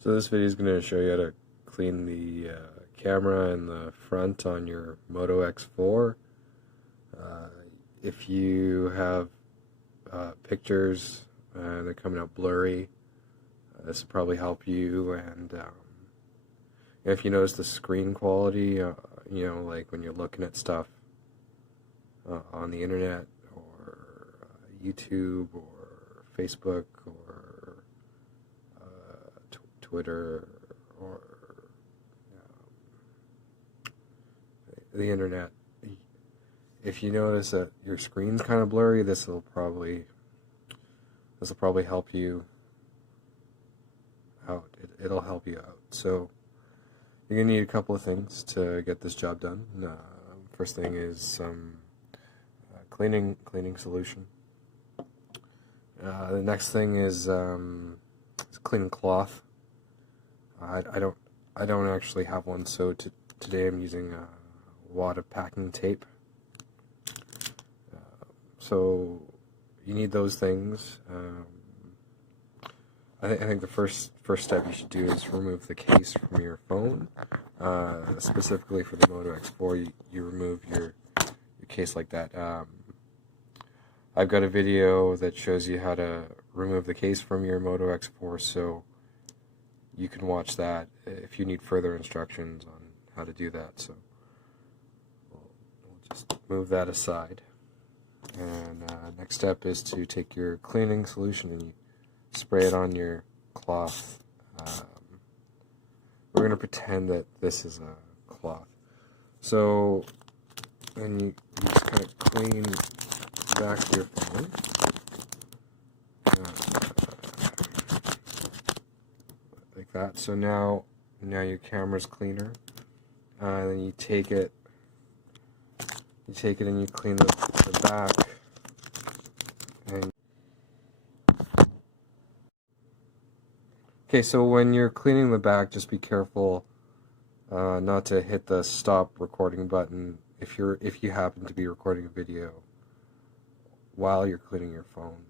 So this video is going to show you how to clean the camera and the front on your Moto X4. If you have pictures and they're coming out blurry, this will probably help you. And if you notice the screen quality, like when you're looking at stuff on the internet or YouTube or Facebook or Twitter or the internet, if you notice that your screen's kind of blurry, this will probably help you out. It'll help you out. So you're gonna need a couple of things to get this job done. First thing is some cleaning solution. The next thing is cleaning cloth. I don't actually have one, so today I'm using a wad of packing tape. So you need those things. I think the first step you should do is remove the case from your phone. Specifically for the Moto X4, you remove your case like that. I've got a video that shows you how to remove the case from your Moto X4, so you can watch that if you need further instructions on how to do that. So we'll just move that aside. And next step is to take your cleaning solution and you spray it on your cloth. We're going to pretend that this is a cloth. So, and you just kind of clean back your phone. Like that. So now your camera's cleaner. Then you take it and you clean the back. And okay, so when you're cleaning the back, just be careful not to hit the stop recording button if you happen to be recording a video while you're cleaning your phone.